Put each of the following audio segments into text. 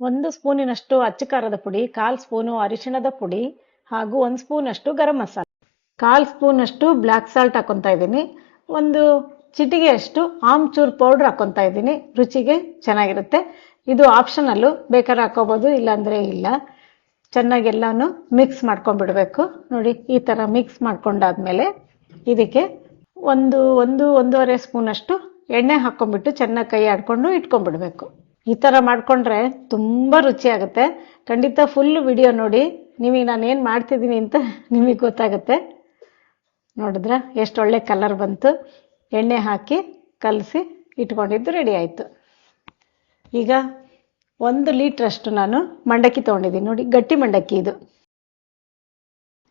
ಒಂದು ಸ್ಪೂನಿನಷ್ಟು ಅಚ್ಚ ಖಾರದ ಪುಡಿ, ಕಾಲ್ ಸ್ಪೂನು ಅರಿಶಿಣದ ಪುಡಿ ಹಾಗೂ ಒಂದು ಸ್ಪೂನಷ್ಟು ಗರಂ ಮಸಾಲೆ. ಕಾಲ್ ಸ್ಪೂನಷ್ಟು ಬ್ಲ್ಯಾಕ್ ಸಾಲ್ಟ್ ಹಾಕೊತಾ ಇದ್ದೀನಿ. ಒಂದು ಚಿಟಿಗೆಯಷ್ಟು ಆಮ್ಚೂರ್ ಪೌಡ್ರ್ ಹಾಕೊತಾ ಇದ್ದೀನಿ. ರುಚಿಗೆ ಚೆನ್ನಾಗಿರುತ್ತೆ. ಇದು ಆಪ್ಷನಲ್ಲು ಬೇಕಾದ್ರೆ ಹಾಕೋಬೋದು, ಇಲ್ಲಾಂದರೆ ಇಲ್ಲ. ಚೆನ್ನಾಗಿ ಎಲ್ಲಾನು ಮಿಕ್ಸ್ ಮಾಡ್ಕೊಂಡ್ಬಿಡಬೇಕು. ನೋಡಿ, ಈ ಥರ ಮಿಕ್ಸ್ ಮಾಡ್ಕೊಂಡಾದ್ಮೇಲೆ ಇದಕ್ಕೆ ಒಂದು ಒಂದು, ಒಂದೂವರೆ ಸ್ಪೂನಷ್ಟು ಎಣ್ಣೆ ಹಾಕ್ಕೊಂಡ್ಬಿಟ್ಟು ಚೆನ್ನಾಗಿ ಕೈ ಆಡ್ಕೊಂಡು ಇಟ್ಕೊಂಡ್ಬಿಡ್ಬೇಕು. ಈ ಥರ ಮಾಡಿಕೊಂಡ್ರೆ ತುಂಬ ರುಚಿಯಾಗುತ್ತೆ ಖಂಡಿತ ಫುಲ್ ವಿಡಿಯೋ ನೋಡಿ. ನಿಮಗೆ ನಾನು ಏನು ಮಾಡ್ತಿದ್ದೀನಿ ಅಂತ ನಿಮಗೆ ಗೊತ್ತಾಗುತ್ತೆ. ನೋಡಿದ್ರೆ ಎಷ್ಟು ಒಳ್ಳೆ ಕಲರ್ ಬಂತು. ಎಣ್ಣೆ ಹಾಕಿ ಕಲಸಿ ಇಟ್ಕೊಂಡಿದ್ದು ರೆಡಿ ಆಯಿತು. ಈಗ ಒಂದು ಲೀಟ್ರಷ್ಟು ನಾನು ಮಂಡಕ್ಕಿ ತೊಗೊಂಡಿದ್ದೀನಿ. ನೋಡಿ ಗಟ್ಟಿ ಮಂಡಕ್ಕಿ ಇದು.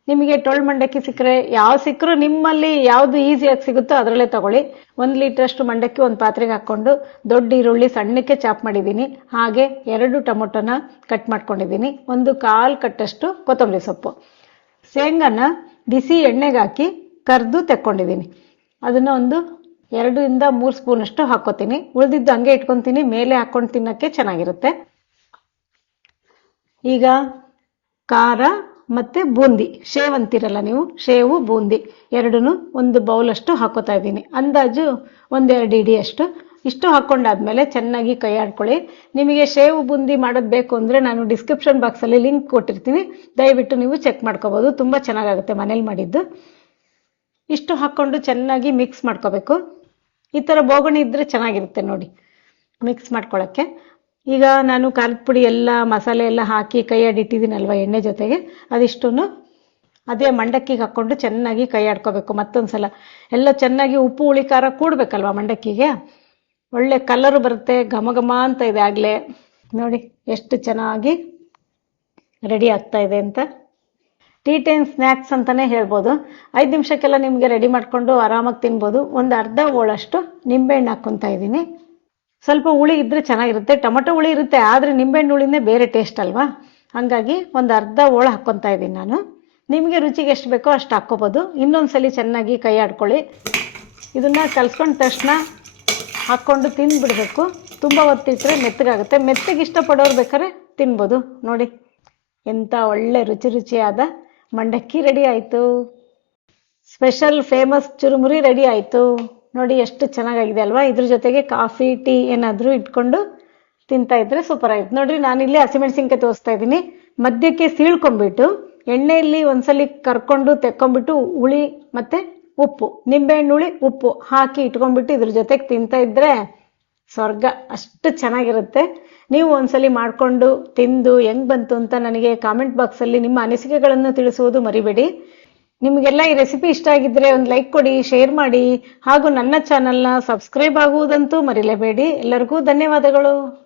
ನಿಮಗೆ ಟೊಳ್ ಮಂಡಕ್ಕಿ ಸಿಕ್ಕರೆ ಯಾವ ಸಿಕ್ಕರೂ ನಿಮ್ಮಲ್ಲಿ ಯಾವುದು ಈಸಿಯಾಗಿ ಸಿಗುತ್ತೋ ಅದರಲ್ಲೇ ತಗೊಳ್ಳಿ. ಒಂದು ಲೀಟ್ರಷ್ಟು ಮಂಡಕ್ಕಿ ಒಂದು ಪಾತ್ರೆಗೆ ಹಾಕ್ಕೊಂಡು ದೊಡ್ಡ ಈರುಳ್ಳಿ ಸಣ್ಣಕ್ಕೆ ಚಾಪ್ ಮಾಡಿದ್ದೀನಿ ಹಾಗೆ ಎರಡು ಟೊಮೊಟೊನ ಕಟ್ ಮಾಡ್ಕೊಂಡಿದ್ದೀನಿ ಒಂದು ಕಾಲು ಕಟ್ಟಷ್ಟು ಕೊತ್ತಂಬರಿ ಸೊಪ್ಪು. ಶೇಂಗಾನ ಬಿಸಿ ಎಣ್ಣೆಗೆ ಹಾಕಿ ಕರೆದು ತೆಕ್ಕೊಂಡಿದ್ದೀನಿ ಅದನ್ನು ಒಂದು ಎರಡರಿಂದ ಮೂರು ಸ್ಪೂನಷ್ಟು ಹಾಕ್ಕೋತೀನಿ. ಉಳಿದಿದ್ದು ಹಂಗೆ ಇಟ್ಕೊತೀನಿ. ಮೇಲೆ ಹಾಕ್ಕೊಂಡು ತಿನ್ನೋಕ್ಕೆ ಚೆನ್ನಾಗಿರುತ್ತೆ. ಈಗ ಖಾರ ಮತ್ತು ಬೂಂದಿ. ಶೇವ್ ಅಂತೀರಲ್ಲ ನೀವು? ಶೇವು, ಬೂಂದಿ. ಎರಡೂ ಒಂದು ಬೌಲಷ್ಟು ಹಾಕೋತಾ ಇದ್ದೀನಿ. ಅಂದಾಜು ಒಂದೆರಡು ಇಡಿ ಅಷ್ಟು ಇಷ್ಟು ಹಾಕ್ಕೊಂಡಾದ್ಮೇಲೆ ಚೆನ್ನಾಗಿ ಕೈ ಆಡ್ಕೊಳ್ಳಿ ನಿಮಗೆ ಶೇವು, ಬೂಂದಿ ಮಾಡೋದು ಬೇಕು ಅಂದರೆ ನಾನು ಡಿಸ್ಕ್ರಿಪ್ಷನ್ ಬಾಕ್ಸಲ್ಲಿ ಲಿಂಕ್ ಕೊಟ್ಟಿರ್ತೀನಿ. ದಯವಿಟ್ಟು ನೀವು ಚೆಕ್ ಮಾಡ್ಕೋಬೋದು. ತುಂಬ ಚೆನ್ನಾಗಾಗುತ್ತೆ ಮನೇಲಿ ಮಾಡಿದ್ದು. ಇಷ್ಟು ಹಾಕ್ಕೊಂಡು ಚೆನ್ನಾಗಿ ಮಿಕ್ಸ್ ಮಾಡ್ಕೋಬೇಕು. ಈ ಥರ ಬೋಗಣಿ ಇದ್ದರೆ ಚೆನ್ನಾಗಿರುತ್ತೆ ನೋಡಿ. ಮಿಕ್ಸ್ ಮಾಡ್ಕೊಳ್ಳೋಕ್ಕೆ ಈಗ ನಾನು ಖಾರದ ಪುಡಿ ಎಲ್ಲ, ಮಸಾಲೆ ಎಲ್ಲ ಹಾಕಿ ಕೈ ಇಟ್ಟಿದ್ದೀನಲ್ವ ಎಣ್ಣೆ ಜೊತೆಗೆ ಅದಿಷ್ಟು ಅದೇ ಮಂಡಕ್ಕಿಗೆ ಹಾಕ್ಕೊಂಡು ಚೆನ್ನಾಗಿ ಕೈ ಆಡ್ಕೋಬೇಕು. ಮತ್ತೊಂದು ಸಲ ಎಲ್ಲ ಚೆನ್ನಾಗಿ ಉಪ್ಪು, ಹುಳಿ, ಖಾರ ಕೂಡಬೇಕಲ್ವ ಮಂಡಕ್ಕಿಗೆ? ಒಳ್ಳೆ ಕಲರ್ ಬರುತ್ತೆ, ಘಮ ಘಮ ಅಂತ ಇದೆ ಆಗಲೇ. ನೋಡಿ, ಎಷ್ಟು ಚೆನ್ನಾಗಿ ರೆಡಿ ಆಗ್ತಾ ಇದೆ ಅಂತ. ಟೀ ಟೈಮ್ ಸ್ನ್ಯಾಕ್ಸ್ ಅಂತಲೇ ಹೇಳ್ಬೋದು. ಐದು ನಿಮಿಷಕ್ಕೆಲ್ಲ ನಿಮಗೆ ರೆಡಿ ಮಾಡಿಕೊಂಡು ಆರಾಮಾಗಿ ತಿನ್ಬೋದು. ಒಂದು ಅರ್ಧ ಓಳಷ್ಟು ನಿಂಬೆಹಣ್ಣು ಹಾಕ್ಕೊತಾ ಇದ್ದೀನಿ. ಸ್ವಲ್ಪ ಹುಳಿ ಇದ್ದರೆ ಚೆನ್ನಾಗಿರುತ್ತೆ, ಟೊಮೊಟೊ ಹುಳಿ ಇರುತ್ತೆ, ಆದರೆ ನಿಂಬೆಹಣ್ಣು ಹುಳಿನೇ ಬೇರೆ ಟೇಸ್ಟ್ ಅಲ್ವಾ? ಹಾಗಾಗಿ ಒಂದು ಅರ್ಧ ಓಳು ಹಾಕ್ಕೊತಾ ಇದ್ದೀನಿ ನಾನು. ನಿಮಗೆ ರುಚಿಗೆ ಎಷ್ಟು ಬೇಕೋ ಅಷ್ಟು ಹಾಕ್ಕೋಬೋದು. ಇನ್ನೊಂದು ಸಲ ಚೆನ್ನಾಗಿ ಕೈ ಆಡ್ಕೊಳ್ಳಿ. ಇದನ್ನು ಕಲ್ಸ್ಕೊಂಡ ತಕ್ಷಣ ಹಾಕ್ಕೊಂಡು ತಿಂದುಬಿಡಬೇಕು ತುಂಬ ಹೊತ್ತಿಟ್ರೆ ಮೆತ್ತಗಾಗುತ್ತೆ. ಮೆತ್ತಗೆ ಇಷ್ಟಪಡೋರು ಬೇಕಾದ್ರೆ ತಿನ್ಬೋದು. ನೋಡಿ ಎಂಥ ಒಳ್ಳೆ ರುಚಿ ರುಚಿಯಾದ ಮಂಡಕ್ಕಿ ರೆಡಿ ಆಯಿತು. ಸ್ಪೆಷಲ್ ಫೇಮಸ್ ಚುರುಮುರಿ ರೆಡಿ ಆಯಿತು. ನೋಡಿ ಎಷ್ಟು ಚೆನ್ನಾಗಾಗಿದೆ ಅಲ್ವಾ? ಇದ್ರ ಜೊತೆಗೆ ಕಾಫಿ, ಟೀ ಏನಾದರೂ ಇಟ್ಕೊಂಡು ತಿಂತಾ ಇದ್ರೆ ಸೂಪರ್ ಆಯ್ತು. ನೋಡ್ರಿ, ನಾನಿಲ್ಲಿ ಹಸಿಮೆಣಸಿನ್ಕಾಯಿ ತೋರಿಸ್ತಾ ಇದ್ದೀನಿ. ಮಧ್ಯಕ್ಕೆ ಸೀಳ್ಕೊಂಡ್ಬಿಟ್ಟು, ಎಣ್ಣೆಯಲ್ಲಿ ಒಂದ್ಸಲಿ ಕರ್ಕೊಂಡು ತೆಕ್ಕೊಂಡ್ಬಿಟ್ಟು ಹುಳಿ ಮತ್ತೆ ಉಪ್ಪು ನಿಂಬೆಹಣ್ಣು ಹುಳಿ ಉಪ್ಪು ಹಾಕಿ ಇಟ್ಕೊಂಡ್ಬಿಟ್ಟು ಇದ್ರ ಜೊತೆಗೆ ತಿಂತಾ ಇದ್ರೆ ಸ್ವರ್ಗ ಅಷ್ಟು ಚೆನ್ನಾಗಿರುತ್ತೆ. ನೀವು ಒಂದ್ಸಲಿ ಮಾಡಿಕೊಂಡು ತಿಂದು ಹೆಂಗ್ ಬಂತು ಅಂತ ನನಗೆ ಕಾಮೆಂಟ್ ಬಾಕ್ಸಲ್ಲಿ ನಿಮ್ಮ ಅನಿಸಿಕೆಗಳನ್ನು ತಿಳಿಸುವುದು ಮರಿಬೇಡಿ. ನಿಮಗೆಲ್ಲ ಈ ರೆಸಿಪಿ ಇಷ್ಟ ಆಗಿದ್ರೆ ಒಂದು ಲೈಕ್ ಕೊಡಿ ಶೇರ್ ಮಾಡಿ ಹಾಗೂ ನನ್ನ ಚಾನೆಲ್ನ ಸಬ್ಸ್ಕ್ರೈಬ್ ಆಗುವುದಂತೂ ಮರಿಲೇಬೇಡಿ. ಎಲ್ಲರಿಗೂ ಧನ್ಯವಾದಗಳು.